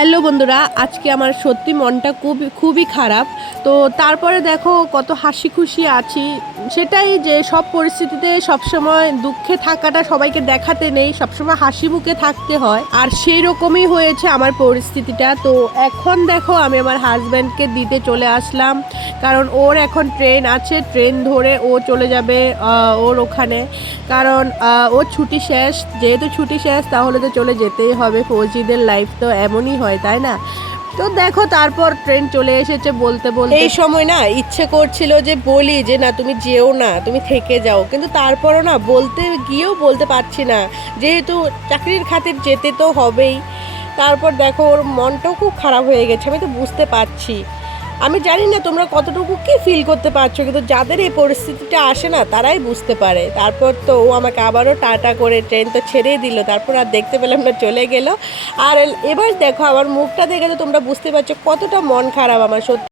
Hello বন্ধুরা, আজকে আমার সত্যি মনটা খুবই খারাপ। তো তারপরে দেখো কত হাসি খুশি আছি। সেটাই যে সব পরিস্থিতিতে সবসময় দুঃখে থাকাটা সবাইকে দেখাতে নেই, সবসময় হাসি মুখে থাকতে হয়। আর সেই রকমই হয়েছে আমার পরিস্থিতিটা। তো এখন দেখো আমি আমার হাজব্যান্ডকে দিতে চলে আসলাম, কারণ ওর এখন ট্রেন আছে, ট্রেন ধরে ও চলে যাবে ওর ওখানে। কারণ ওর ছুটি শেষ, যেহেতু ছুটি শেষ তাহলে তো চলে যেতেই হবে। ফৌজিদের লাইফ তো এমনই হয়, তাই না? তো দেখো তারপর ট্রেন চলে এসেছে বলতে বলতে এই সময় না ইচ্ছে করছিল যে বলি যে না তুমি যেও না, তুমি থেকে যাও, কিন্তু তারপরও না বলতে গিয়েও বলতে পারছি না, যেহেতু চাকরির খাতির যেতে তো হবেই। তারপর দেখো ওর মনটাও খুব খারাপ হয়ে গেছে, আমি তো বুঝতে পারছি। আমি জানি না তোমরা কতটুকু কি ফিল করতে পারছো, কিন্তু যাদের এই পরিস্থিতিটা আসে না তারাই বুঝতে পারে। তারপর তো ও আমাকে আবারও টাটা করে ট্রেন তো ছেড়েই দিল, তারপর আর দেখতে পেলাম না, চলে গেল। আর এবার দেখো আমার মুখটা দেখে তো তোমরা বুঝতে পারছো কতটা মন খারাপ আমার, সত্যি।